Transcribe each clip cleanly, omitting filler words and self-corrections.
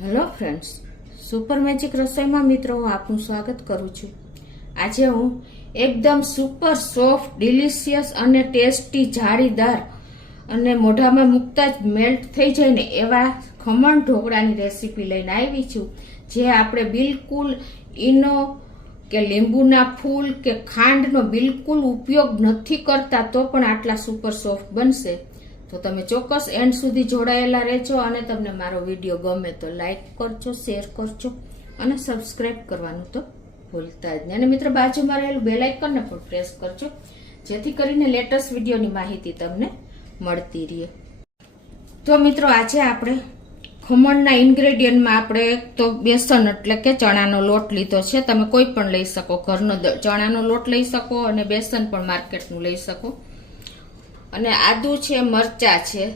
Hello friends, super magic રસોઈમાં મિત્રો હું આપનું સ્વાગત કરું છું. આજે હું એકદમ સુપર સોફ્ટ, ડિલિશિયસ અને ટેસ્ટી, જાળીદાર અને મોઢામાં મૂકતા જ મેલ્ટ થઈ જાય ને એવા ખમણ ઢોકળાની રેસીપી લઈને આવી છું, જે આપણે બિલકુલ ઈનો કે લીંબુના ફૂલ કે ખાંડનો બિલકુલ ઉપયોગ નથી કરતા તો પણ આટલા સુપર સોફ્ટ બનશે. તો તમે ચોક્કસ એન્ડ સુધી જોડાયેલા રહેજો અને તમને મારો વિડીયો ગમે તો લાઈક કરજો, શેર કરજો અને સબસ્ક્રાઇબ કરવાનું તો ભૂલતા જ નહીં. અને મિત્રો બાજુમાં રહેલું બેલ આઇકનને પણ પ્રેસ કરજો, જેથી કરીને લેટેસ્ટ વિડીયોની માહિતી તમને મળતી રહે. તો મિત્રો આજે આપણે ખમણના ઇન્ગ્રેડિયન્ટમાં આપણે તો બેસન એટલે કે ચણાનો લોટ લીધો છે. તમે કોઈ પણ લઈ શકો, ઘરનો ચણાનો લોટ લઈ શકો અને બેસન પણ માર્કેટનું લઈ શકો. અને આદુ છે, મરચા છે,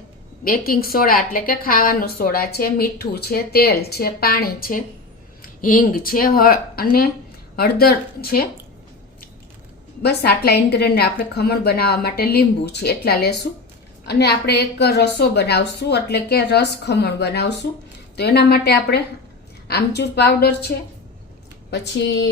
બેકિંગ સોડા એટલે કે ખાવાનો સોડા છે, મીઠું છે, તેલ છે, પાણી છે, હિંગ છે અને હળદર છે. બસ આટલા ઇન્ગ્રેડિયન્ટ આપણે ખમણ બનાવવા માટે લીંબુ છે એટલા લેશું. અને આપણે એક રસો બનાવશું એટલે કે રસ ખમણ બનાવશું. તો એના માટે આપણે આમચૂર પાવડર છે, પછી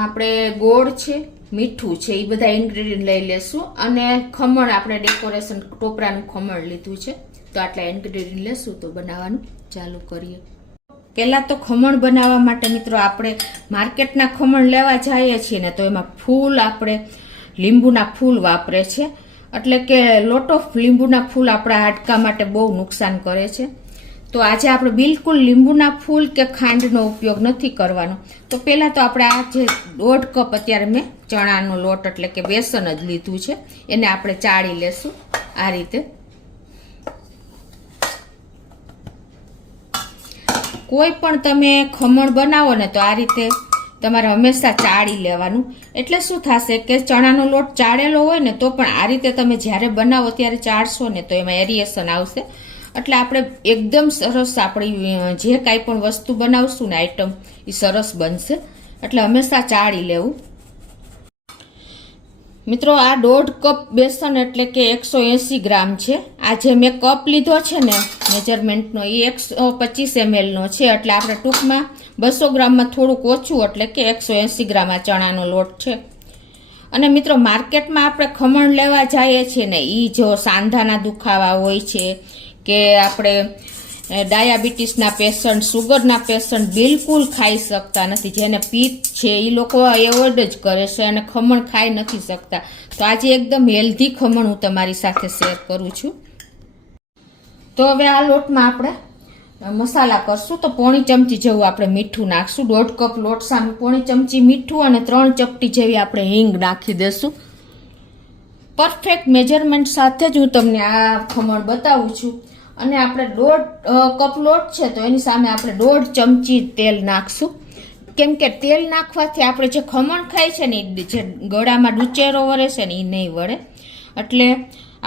આપણે ગોળ છે, મીઠું છે, એ બધા ઇન્ગ્રેડિયન્ટ લઈ લેશું. અને ખમણ આપણે ડેકોરેશન ટોપરાનું ખમણ લીધું છે. તો આટલા ઇન્ગ્રેડિયન્ટ લેશું તો બનાવવાનું ચાલુ કરીએ. પહેલા તો ખમણ બનાવવા માટે મિત્રો આપણે માર્કેટના ખમણ લેવા જઈએ છીએ ને તો એમાં ફૂલ આપણે લીંબુના ફૂલ વાપરે છે, એટલે કે લોટ ઓફ લીંબુના ફૂલ આપણા હાડકા માટે બહુ નુકસાન કરે છે. તો આજે આપણે બિલકુલ લીંબુના ફૂલ કે ખાંડનો ઉપયોગ નથી કરવાનો. તો પહેલાં તો આપણે આ જે 1.5 કપ અત્યારે મેં ચણાનો લોટ એટલે કે બેસન જ લીધું છે, એને આપણે ચાળી લેશું આ રીતે. કોઈ પણ તમે ખમણ બનાવો ને તો આ રીતે તમારે હંમેશા ચાળી લેવાનું. એટલે શું થશે કે ચણાનો લોટ ચાળેલો હોય ને તો પણ આ રીતે તમે જ્યારે બનાવો ત્યારે ચાળશો ને તો એમાં એરિએશન આવશે. એટલે આપણે એકદમ સરસ આપણી જે કાંઈ પણ વસ્તુ બનાવશું ને આઈટમ એ સરસ બનશે. એટલે હંમેશા ચાળી લેવું. મિત્રો આ 1.5 કપ બેસન એટલે કે 180 ગ્રામ છે. આ જે મેં કપ લીધો છે ને મેજરમેન્ટનો એ 125 ml નો છે. એટલે આપણે ટૂંકમાં 200 ગ્રામમાં થોડુંક ઓછું એટલે કે 180 ગ્રામ આ ચણાનો લોટ છે. અને મિત્રો માર્કેટમાં આપણે ખમણ લેવા જઈએ છીએ ને એ જો સાંધાના દુખાવા હોય છે કે આપણે ડાયાબિટીસના પેશન્ટ, સુગરના પેશન્ટ બિલકુલ ખાઈ શકતા નથી, જેને પિત્ત છે એ લોકો એવોર્ડ જ કરે છે અને ખમણ ખાઈ નથી શકતા. તો આજે એકદમ હેલ્ધી ખમણ હું તમારી સાથે શેર કરું છું. તો હવે આ લોટમાં આપણે મસાલા કરશું. તો 1/4 ચમચી જેવું આપણે મીઠું નાખશું. 1.5 કપ લોટ સામે 1/4 ચમચી મીઠું અને 3 ચપટી જેવી આપણે હિંગ નાખી દેશું. પરફેક્ટ મેજરમેન્ટ સાથે જ હું તમને આ ખમણ બતાવું છું. અને આપણે 1.5 કપ લોટ છે તો એની સામે આપણે 1.5 ચમચી તેલ નાખશું. કેમ કે તેલ નાખવાથી આપણે જે ખમણ ખાય છે ને જે ગળામાં ડૂચેરો વળે છે ને એ નહીં વળે. એટલે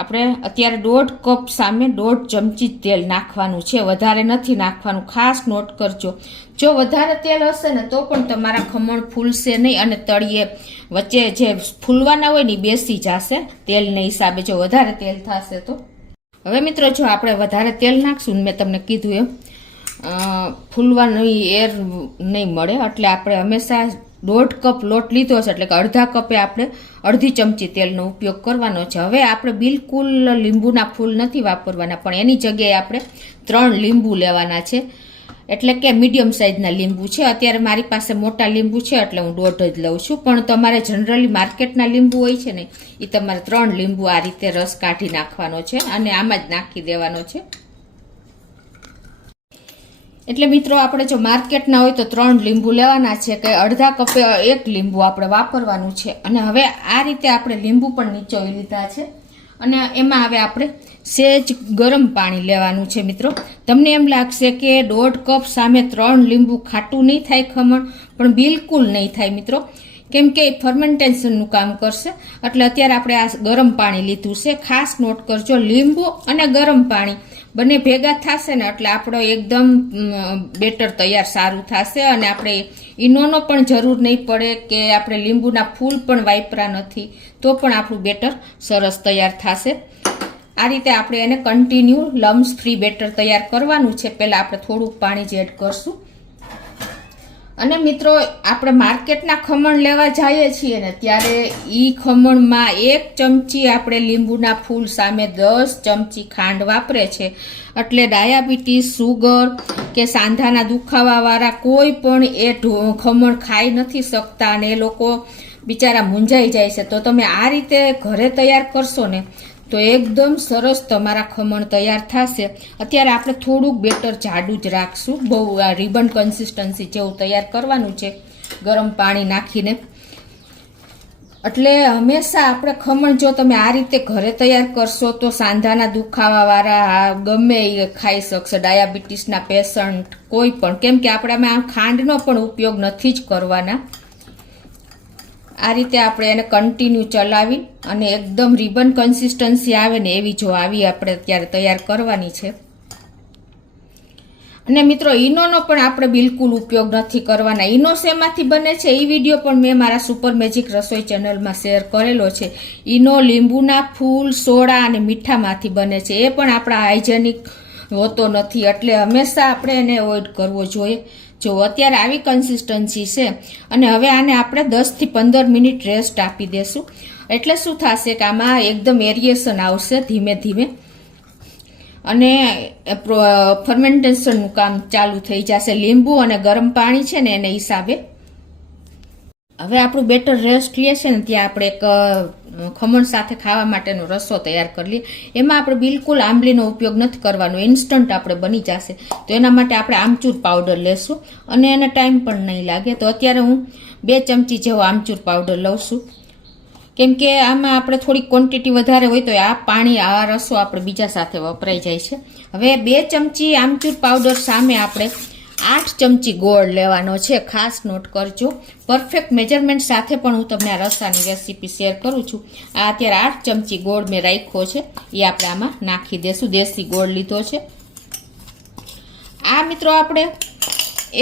આપણે અત્યારે 1.5 કપ સામે 1.5 ચમચી તેલ નાખવાનું છે, વધારે નથી નાખવાનું. ખાસ નોટ કરજો, જો વધારે તેલ હશે ને તો પણ તમારા ખમણ ફૂલશે નહીં અને તળિયે વચ્ચે જે ફૂલવાના હોય ને બેસી જશે તેલને હિસાબે, જો વધારે તેલ થશે તો. હવે મિત્રો જો આપણે વધારે તેલ નાખશું, મેં તમને કીધું એમ ફૂલવાની એર નહીં મળે. એટલે આપણે હંમેશા 1.5 કપ લોટ લીધો છે એટલે કે અડધા કપે આપણે 1/2 ચમચી તેલનો ઉપયોગ કરવાનો છે. હવે આપણે બિલકુલ લીંબુના ફૂલ નથી વાપરવાના, પણ એની જગ્યાએ આપણે 3 લીંબુ લેવાના છે. એટલે કે મીડિયમ સાઇઝના લીંબુ છે. અત્યારે મારી પાસે મોટા લીંબુ છે એટલે હું 1.5 જ લઉં છું. પણ તમારે જનરલી માર્કેટના લીંબુ હોય છે ને એ તમારે 3 લીંબુ આ રીતે રસ કાઢી નાખવાનો છે અને આમાં જ નાખી દેવાનો છે. એટલે મિત્રો આપણે જો માર્કેટના હોય તો 3 લીંબુ લેવાના છે, કે અડધા કપે 1 લીંબુ આપણે વાપરવાનું છે. અને હવે આ રીતે આપણે લીંબુ પણ નીચોવી લીધા છે. અને એમાં હવે આપણે સહેજ ગરમ પાણી લેવાનું છે. મિત્રો તમને એમ લાગશે કે 1.5 કપ સામે 3 લીંબુ ખાટું નહીં થાય ખમણ, પણ બિલકુલ નહીં થાય મિત્રો, કેમ કે ફર્મેન્ટેશનનું કામ કરશે. એટલે અત્યારે આપણે આ ગરમ પાણી લીધું છે. ખાસ નોટ કરજો, લીંબુ અને ગરમ પાણી બંને ભેગા થશે ને એટલે આપણો એકદમ બેટર તૈયાર સારું થશે. અને આપણે ઈનોનો પણ જરૂર નહીં પડે કે આપણે લીંબુના ફૂલ પણ વાપરા નથી તો પણ આપણું બેટર સરસ તૈયાર થશે. આ રીતે આપણે એને કન્ટિન્યુ લમ્સ ફ્રી બેટર તૈયાર કરવાનું છે. પહેલાં આપણે થોડુંક પાણી જ એડ કરશું. અને મિત્રો આપણે માર્કેટના ખમણ લેવા જઈએ છીએ ને ત્યારે ઈ ખમણમાં 1 ચમચી આપણે લીંબુના ફૂલ સામે 10 ચમચી ખાંડ વાપરે છે. એટલે ડાયાબિટીસ, સુગર કે સાંધાના દુખાવાવાળા કોઈ પણ એ ખમણ ખાઈ નથી શકતા અને એ લોકો બિચારા મૂંઝાઈ જાય છે. તો તમે આ રીતે ઘરે તૈયાર કરશો ને તો એકદમ સરસ તમારા ખમણ તૈયાર થશે. અત્યારે આપણે થોડુંક બેટર જાડું જ રાખશું, બહુ આ રિબન કન્સિસ્ટન્સી જેવું તૈયાર કરવાનું છે ગરમ પાણી નાખીને. એટલે હંમેશા આપણે ખમણ જો તમે આ રીતે ઘરે તૈયાર કરશો તો સાંધાના દુખાવાવાળા ગમે એ ખાઈ શકશે, ડાયાબિટીસના પેશન્ટ કોઈ પણ, કેમ કે આપણે આ ખાંડનો પણ ઉપયોગ નથી જ કરવાના. આ રીતે આપણે એને કન્ટિન્યુ ચલાવી અને એકદમ રિબન કન્સિસ્ટન્સી આવે ને એવી જો આવી આપણે અત્યારે તૈયાર કરવાની છે. અને મિત્રો ઈનોનો પણ આપણે બિલકુલ ઉપયોગ નથી કરવાના. ઈનો શેમાંથી બને છે એ વિડીયો પણ મેં મારા સુપર મેજિક રસોઈ ચેનલમાં શેર કરેલો છે. ઈનો લીંબુના ફૂલ, સોડા અને મીઠામાંથી બને છે. એ પણ આપણા હાઇજેનિક હોતો નથી, એટલે હંમેશા આપણે એને અવોઇડ કરવો જોઈએ. જો અત્યારે આવી કન્સિસ્ટન્સી છે અને હવે આને આપણે 10 થી 15 મિનિટ રેસ્ટ આપી દેશું. એટલે શું થશે કે આમાં એકદમ એરિએશન આવશે ધીમે ધીમે અને ફર્મેન્ટેશનનું કામ ચાલુ થઈ જશે. લીંબુ અને ગરમ પાણી છે ને એને હિસાબે. હવે આપણું બેટર રેસ્ટ લે છે ને ત્યાં આપણે એક ખમણ સાથે ખાવા માટેનો રસો તૈયાર કરી લઈએ. એમાં આપણે બિલકુલ આંબલીનો ઉપયોગ નથી કરવાનો, ઇન્સ્ટન્ટ આપણે બની જશે. તો એના માટે આપણે આમચૂર પાવડર લેશું અને એને ટાઈમ પણ નહીં લાગે. તો અત્યારે હું 2 ચમચી જેવો આમચૂર પાવડર લઉં છું, કેમ કે આમાં આપણે થોડી ક્વોન્ટિટી વધારે હોય તો આ પાણી, આ રસો આપણે બીજા સાથે વપરાઈ જાય છે. હવે 2 ચમચી આમચૂર પાવડર સામે આપણે 8 ચમચી ગોળ લેવાનો છે. ખાસ નોટ કરજો, પરફેક્ટ મેજરમેન્ટ સાથે પણ હું તમને આ રસાની રેસીપી શેર કરું છું. આ અત્યારે 8 ચમચી ગોળ મેં રાખ્યો છે, એ આપણે આમાં નાખી દેશું. દેશી ગોળ લીધો છે. આ મિત્રો આપણે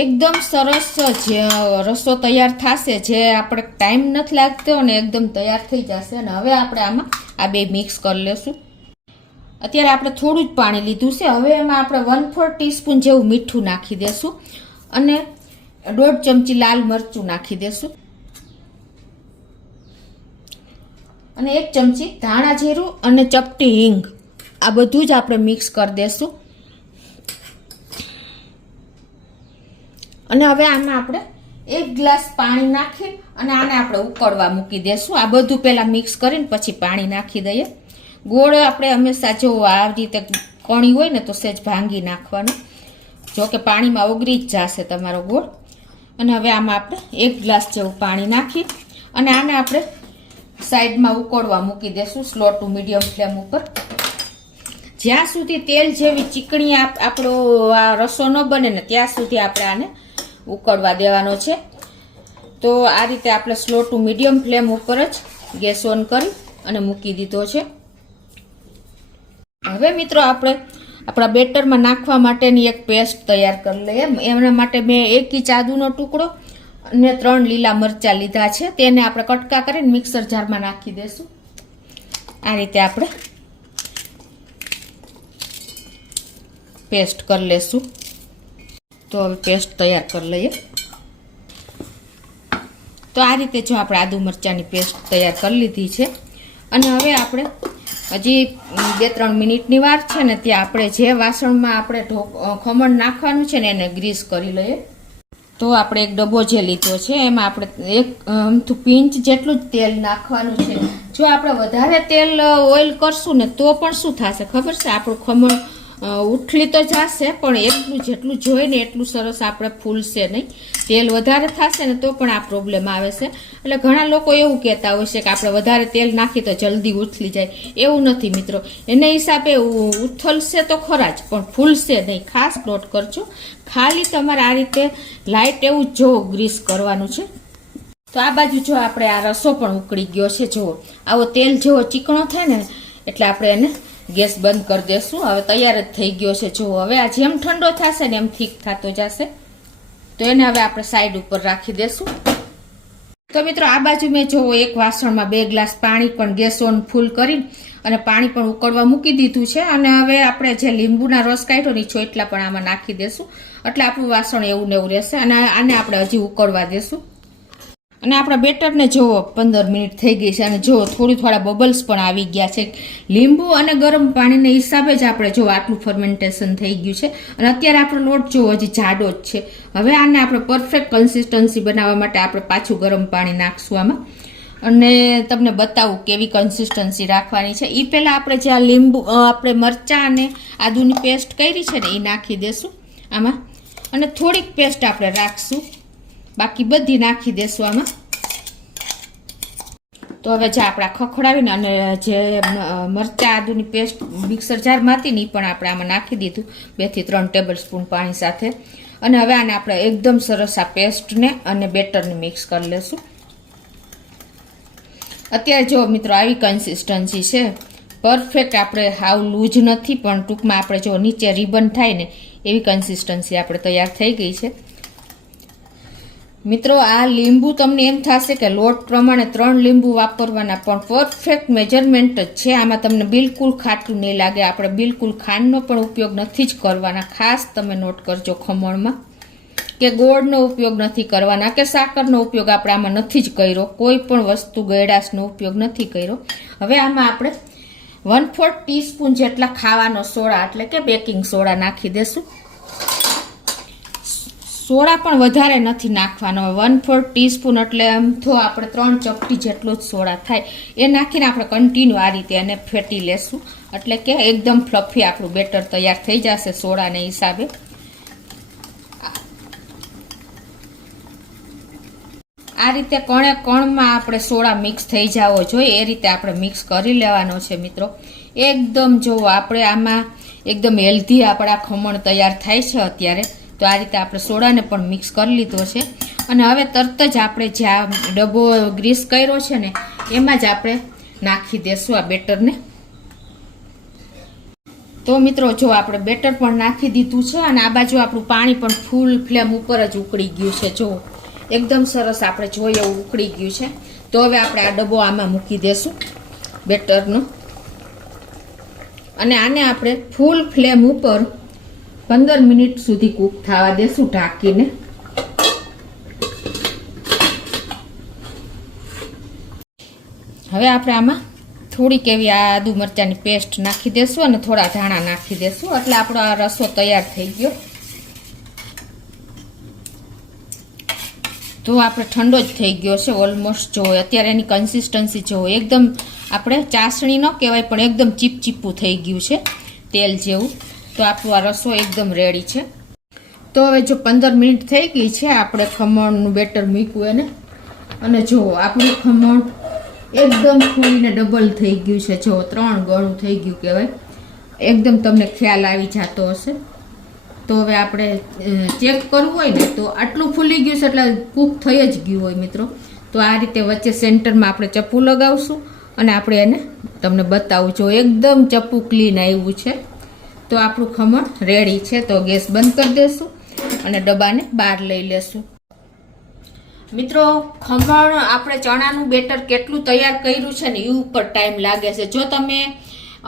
એકદમ સરસ જે રસો તૈયાર થશે, જે આપણે ટાઈમ નથી લાગતો અને એકદમ તૈયાર થઈ જશે. અને હવે આપણે આમાં આ બે મિક્સ કરી લેશું. અત્યારે આપણે થોડું જ પાણી લીધું છે. હવે એમાં આપણે 1/4 ટીસ્પૂન જેવું મીઠું નાખી દેશું અને 1/2 ચમચી લાલ મરચું નાખી દેશું અને 1 ચમચી ધાણા જીરું અને ચપટી હિંગ, આ બધું જ આપણે મિક્સ કરી દેશું. અને હવે આમાં આપણે 1 ગ્લાસ પાણી નાખી અને આને આપણે ઉકળવા મૂકી દેશું. આ બધું પહેલા મિક્સ કરીને પછી પાણી નાખી દઈએ. ગોળ આપણે હંમેશા જો આ રીતે કણી હોય ને તો સહેજ ભાંગી નાખવાનો, જો કે પાણીમાં ઓગળી જ જશે તમારો ગોળ. અને હવે આમાં આપણે 1 ગ્લાસ જેવું પાણી નાખી અને આને આપણે સાઈડમાં ઉકળવા મૂકી દેશું સ્લો ટુ મીડિયમ ફ્લેમ ઉપર. જ્યાં સુધી તેલ જેવી ચીકણી આપણો આ રસો ન બને ને ત્યાં સુધી આપણે આને ઉકળવા દેવાનો છે. તો આ રીતે આપણે સ્લો ટુ મીડિયમ ફ્લેમ ઉપર જ ગેસ ઓન કરી અને મૂકી દીધો છે. હવે મિત્રો આપણે આપણા બેટરમાં નાખવા માટેની એક પેસ્ટ તૈયાર કરી લઈએ. એના માટે મેં 1 ઇંચ આદુનો ટુકડો અને 3 લીલા મરચાં લીધા છે. તેને આપણે કટકા કરીને મિક્સર જારમાં નાખી દઈશું. આ રીતે આપણે પેસ્ટ કરી લેશું. તો હવે પેસ્ટ તૈયાર કરી લઈએ. તો આ રીતે જો આપણે આદુ મરચાંની પેસ્ટ તૈયાર કરી લીધી છે. અને હવે આપણે હજી 2-3 મિનિટની વાર છે ને ત્યાં આપણે જે વાસણમાં આપણે ખમણ નાખવાનું છે ને એને ગ્રીસ કરી લઈએ. તો આપણે એક ડબ્બો જે લીધો છે એમાં આપણે 1 પિંચ જેટલું જ તેલ નાખવાનું છે. જો આપણે વધારે તેલ ઓઇલ કરશું ને તો પણ શું થશે ખબર છે, આપણું ખમણ ઉઠલી તો જશે પણ એટલું જેટલું જોઈએ ને એટલું સરસ આપણે ફૂલશે નહીં. તેલ વધારે થશે ને તો પણ આ પ્રોબ્લેમ આવે છે. એટલે ઘણા લોકો એવું કહેતા હોય છે કે આપણે વધારે તેલ નાખી તો જલ્દી ઉથલી જાય. એવું નથી મિત્રો, એને હિસાબે ઉથલશે તો ખરા જ પણ ફૂલશે નહીં. ખાસ નોટ કરજો. ખાલી તમારે આ રીતે લાઇટ એવું જો ગ્રીસ કરવાનું છે. તો આ બાજુ જો આપણે આ રસો પણ ઉકળી ગયો છે. જુઓ આવો તેલ જેવો ચીકણો થાય ને એટલે આપણે એને ગેસ બંધ કરી દેશું. હવે તૈયાર જ થઈ ગયો છે. જુઓ હવે આ જેમ ઠંડો થશે ને એમ ઠીક થતો જશે. તો એને હવે આપણે સાઈડ ઉપર રાખી દેશું. તો મિત્રો આ બાજુ મેં જો એક વાસણમાં 2 ગ્લાસ પાણી પણ ગેસ ઓન ફૂલ કરી અને પાણી પણ ઉકળવા મૂકી દીધું છે. અને હવે આપણે જે લીંબુના રસ કાઢ્યો ને ચોટલા પણ આમાં નાખી દેશું એટલે આપણું વાસણ એવું ને એવું રહેશે. અને આને આપણે હજી ઉકળવા દેશું. અને આપણા બેટરને જુઓ 15 મિનિટ થઈ ગઈ છે અને જુઓ થોડા બબલ્સ પણ આવી ગયા છે. લીંબુ અને ગરમ પાણીને હિસાબે જ આપણે જો આટલું ફર્મેન્ટેશન થઈ ગયું છે. અને અત્યારે આપણો લોટ જો હજી જાડો જ છે. હવે આને આપણે પરફેક્ટ કન્સિસ્ટન્સી બનાવવા માટે આપણે પાછું ગરમ પાણી નાખશું આમાં અને તમને બતાવું કેવી કન્સિસ્ટન્સી રાખવાની છે. એ પહેલાં આપણે જે આ લીંબુ આપણે મરચાં અને આદુની પેસ્ટ કરી છે ને એ નાખી દેશું આમાં અને થોડીક પેસ્ટ આપણે રાખશું, બાકી બધી નાખી દેશું આમાં. તો હવે જે આપણે ખખડાવીને અને જે મરચાં આદુની પેસ્ટ મિક્સર જારમાં હતી ને એ પણ આપણે આમાં નાખી દીધું 2 થી 3 ટેબલ સ્પૂન પાણી સાથે. અને હવે આને આપણે એકદમ સરસ આ પેસ્ટને અને બેટરને મિક્સ કરી લેશું. અત્યારે જો મિત્રો આવી કન્સિસ્ટન્સી છે, પરફેક્ટ. આપણે હાવ લૂજ નથી પણ ટૂંકમાં આપણે જો નીચે રિબન થાય ને એવી કન્સિસ્ટન્સી આપણે તૈયાર થઈ ગઈ છે. મિત્રો આ લીંબુ તમને એમ થશે કે લોટ પ્રમાણે 3 લીંબુ વાપરવાના, પણ પરફેક્ટ મેજરમેન્ટ જ છે. આમાં તમને બિલકુલ ખાટું નહીં લાગે. આપણે બિલકુલ ખાંડનો પણ ઉપયોગ નથી જ કરવાના. ખાસ તમે નોટ કરજો ખમણમાં કે ગોળનો ઉપયોગ નથી કરવાના કે સાકરનો ઉપયોગ આપણે આમાં નથી જ કર્યો. કોઈ પણ વસ્તુ ગળાશનો ઉપયોગ નથી કર્યો. હવે આમાં આપણે 1/4 ટીસ્પૂન જેટલા ખાવાનો સોડા એટલે કે બેકિંગ સોડા નાખી દેશું. સોડા પણ વધારે નથી નાખવાનો. 1/4 ટીસ્પૂન એટલે આમ તો આપણે 3 ચપટી જેટલો જ સોડા થાય એ નાખીને આપણે કન્ટિન્યુ આ રીતે એને ફેટી લેશું એટલે કે એકદમ ફ્લફી આપણું બેટર તૈયાર થઈ જશે સોડાને હિસાબે. આ રીતે કણે કણમાં આપણે સોડા મિક્સ થઈ જવો જોઈએ એ રીતે આપણે મિક્સ કરી લેવાનો છે મિત્રો. એકદમ જો આપણે આમાં એકદમ હેલ્ધી આપણા ખમણ તૈયાર થાય છે અત્યારે. તો આ રીતે આપણે સોડાને પણ મિક્સ કરી લીધો છે અને હવે તરત જ આપણે જે આ ડબ્બો ગ્રીસ કર્યો છે ને એમાં જ આપણે નાખી દેશું આ બેટરને. તો મિત્રો જો આપણે બેટર પણ નાખી દીધું છે અને આ બાજુ આપણું પાણી પણ ફૂલ ફ્લેમ ઉપર જ ઉકળી ગયું છે. જો એકદમ સરસ આપણે જોઈએ એવું ઉકળી ગયું છે. તો હવે આપણે આ ડબ્બો આમાં મૂકી દેશું બેટરનો અને આને આપણે ફૂલ ફ્લેમ ઉપર 15 મિનિટ સુધી કૂક થવા દેશું ઢાંકીને. હવે આપણે આમાં થોડીક એવી આદુ મરચાંની પેસ્ટ નાખી દેશું અને થોડા ધાણા નાખી દેશું એટલે આપણો આ રસો તૈયાર થઈ ગયો. તો આપણે ઠંડો જ થઈ ગયો છે ઓલમોસ્ટ. જો અત્યારે એની કન્સિસ્ટન્સી જો એકદમ આપણે ચાસણી ન કહેવાય પણ એકદમ ચીપચીપું થઈ ગયું છે તેલ જેવું. તો આપણું આ રસો એકદમ રેડી છે. તો હવે જો 15 મિનિટ થઈ ગઈ છે આપણે ખમણનું બેટર મૂક્યું એને અને જો આપણું ખમણ એકદમ ફૂલીને ડબલ થઈ ગયું છે. જો 3 ગણું થઈ ગયું કહેવાય. એકદમ તમને ખ્યાલ આવી જતો હશે. તો હવે આપણે ચેક કરવું હોય ને તો આટલું ફૂલી ગયું છે એટલે કૂક થઈ જ ગયું હોય મિત્રો. તો આ રીતે વચ્ચે સેન્ટરમાં આપણે ચપ્પુ લગાવશું અને આપણે એને તમને બતાવું. જો એકદમ ચપ્પુ ક્લીન આવ્યું છે. તો આપણું ખમણ રેડી છે. તો ગેસ બંધ કરી દેશું અને ડબ્બાને બહાર લઈ લેશું. મિત્રો ખમણ આપણે ચણાનું બેટર કેટલું તૈયાર કર્યું છે ને એ ઉપર ટાઈમ લાગે છે. જો તમે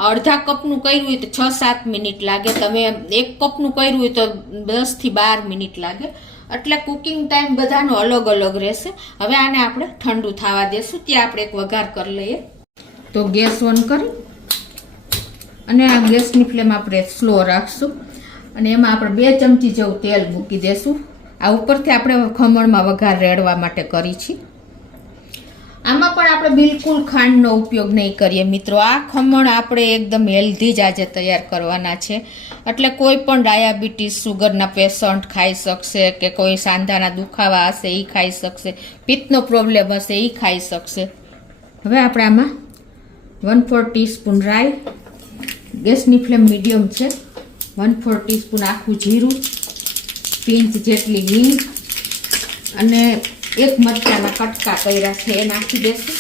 અડધા કપનું કર્યું હોય તો 6-7 મિનિટ લાગે. તમે 1 કપનું કર્યું હોય તો 10 થી 12 મિનિટ લાગે. એટલે કુકિંગ ટાઈમ બધાનો અલગ અલગ રહેશે. હવે આને આપણે ઠંડુ થવા દેશું. ત્યાં આપણે એક વઘાર કરી લઈએ. તો ગેસ ઓન કરી અને આ ગેસની ફ્લેમ આપણે સ્લો રાખશું અને એમાં આપણે 2 ચમચી જેવું તેલ મૂકી દેશું. આ ઉપરથી આપણે ખમણમાં વઘાર રેડવા માટે કરી છે. આમાં પણ આપણે બિલકુલ ખાંડનો ઉપયોગ નહીં કરીએ મિત્રો. આ ખમણ આપણે એકદમ હેલ્ધી જ આજે તૈયાર કરવાના છે. એટલે કોઈ પણ ડાયાબિટીસ સુગરના પેશન્ટ ખાઈ શકશે કે કોઈ સાંધાના દુખાવા હશે એ ખાઈ શકશે, પિત્તનો પ્રોબ્લેમ હશે એ ખાઈ શકશે. હવે આપણે આમાં 1/4 ટીસ્પૂન રાઈ, ગેસની ફ્લેમ મીડિયમ છે, 1/4 ટીસ્પૂન આખું જીરું, પિંચ જેટલી હિંગ અને 1 મરચાના કટકા કર્યા છે એ નાખી દેશું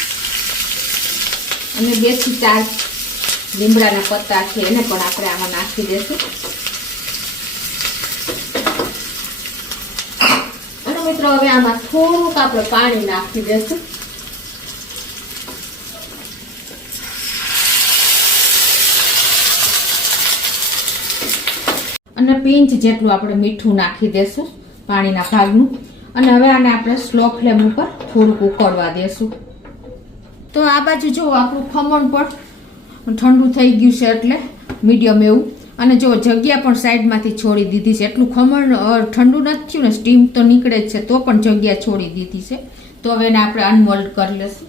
અને 2 થી 4 લીમડાના પત્તા છે એને પણ આપણે આમાં નાખી દેશું. અને મિત્રો હવે આમાં થોડુંક આપણે પાણી નાખી દેશું. અને પિંચ જેટલું આપણે મીઠું નાખી દેશું પાણીના ભાગનું. અને હવે આને આપણે સ્લો ફ્લેમ ઉપર થોડુંક ઉકળવા દેશું. તો આ બાજુ જો આપણું ખમણ પણ ઠંડુ થઈ ગયું છે, એટલે મીડિયમ એવું. અને જો જગ્યા પણ સાઈડમાંથી છોડી દીધી છે. એટલું ખમણ ઠંડુ નથી થયું ને, સ્ટીમ તો નીકળે જ છે, તો પણ જગ્યા છોડી દીધી છે. તો હવે એને આપણે અનમોલ્ડ કરી લેશું.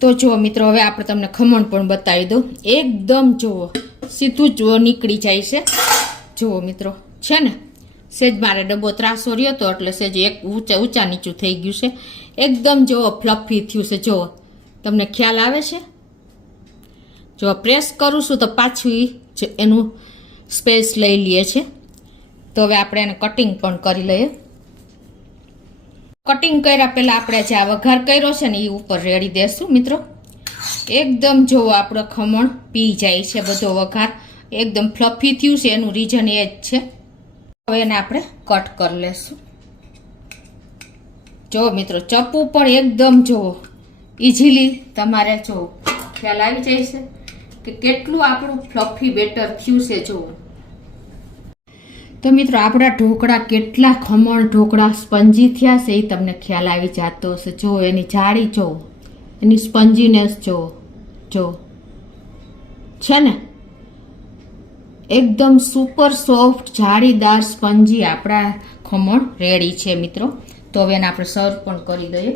તો જુઓ મિત્રો, હવે આપણે તમને ખમણ પણ બતાવી દઉં. એકદમ જુઓ સીધું જ નીકળી જાય છે. જુઓ મિત્રો, છે ને, સેજ મારે ડબ્બો ત્રાસો રહ્યો હતો એટલે સેજ એક ઊંચા નીચું થઈ ગયું છે. એકદમ જુઓ ફ્લફી થયું છે. જુઓ, તમને ખ્યાલ આવે છે? જો પ્રેસ કરું છું તો પાછું એનું સ્પેસ લઈ લઈએ છે. તો હવે આપણે એને કટિંગ પણ કરી લઈએ. કટિંગ કર્યા પહેલાં આપણે જે આ વઘાર કર્યો છે ને એ ઉપર રેડી દેશું મિત્રો. એકદમ જો આપણો ખમણ પી જાય છે, બધો વઘાર એકદમ ફ્લફી થયું છે. એનું રીઝન એ જ છે. હવે એને આપણે કટ કરી લેશું. જો મિત્રો, ચપ્પુ પણ એકદમ જુઓ ઇઝીલી તમારે જો ખ્યાલ આવી જાય છે કે કેટલું આપણું ફ્લફી બેટર થયું છે. જુઓ તો મિત્રો, આપણા ઢોકળા કેટલા ખમણ ઢોકળા સ્પંજી થયા છે એ તમને ખ્યાલ આવી જતો હશે. જો એની જાળી જો, એની સ્પંજીનેસ જો છે ને, એકદમ સુપર સોફ્ટ જાળીદાર સ્પંજી આપણા ખમણ રેડી છે મિત્રો. તો હવે એને આપણે સર્વ પણ કરી દઈએ.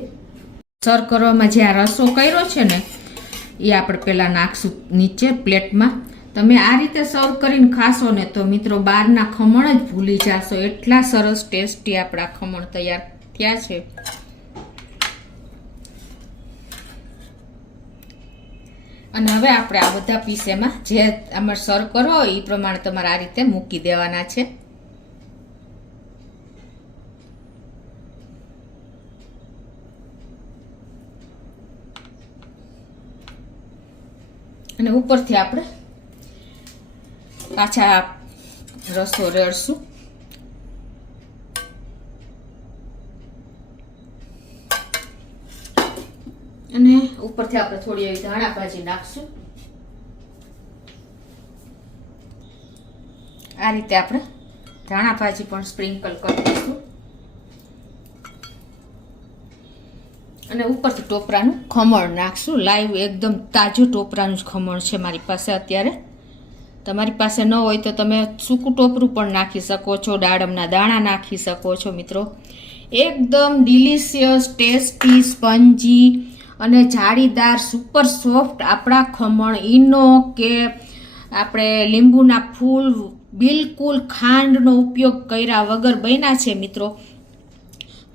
સર્વ કરવામાં જે આ રસો કર્યો છે ને એ આપણે પહેલાં નાખશું નીચે પ્લેટમાં. તમે આ રીતે સર્વ કરીને ખાશો ને તો મિત્રો બહારના ખમણ જ ભૂલી જશો. એટલા સરસ ટેસ્ટી આપણા ખમણ તૈયાર થયા છે. અને હવે આપણે આ બધા પીસ એમાં જે અમારે સર્વ કરવો હોય એ પ્રમાણે તમારે આ રીતે મૂકી દેવાના છે. અને ઉપરથી આપણે પાછા રસો રેડશું. અને ઉપરથી આપણે થોડી એવી ધાણા ભાજી નાખશું. આ રીતે આપણે ધાણા ભાજી પણ સ્પ્રિંકલ કરી દઈશું. અને ઉપરથી ટોપરાનું ખમણ નાખશું. લાઈવ એકદમ તાજું ટોપરાનું જ ખમણ છે મારી પાસે અત્યારે. તમારી પાસે ન હોય તો તમે સૂકું ટોપરું પણ નાખી શકો છો, દાડમના દાણા નાખી શકો છો મિત્રો. એકદમ ડિલિશિયસ, ટેસ્ટી, સ્પંજી અને જાળીદાર સુપર સોફ્ટ આપણા ખમણ ઈનો કે આપણે લીંબુના ફૂલ બિલકુલ ખાંડનો ઉપયોગ કર્યા વગર બન્યા છે મિત્રો.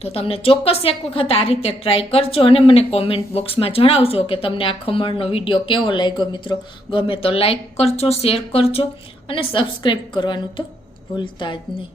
તો તમને ચોક્કસ એક વખત આ રીતે ટ્રાય કરજો અને મને કોમેન્ટ બોક્સમાં જણાવજો કે તમને આ ખમણનો વિડીયો કેવો લાગ્યો મિત્રો. ગમે તો લાઈક કરજો, શેર કરજો અને સબસ્ક્રાઈબ કરવાનું તો ભૂલતા જ નહીં.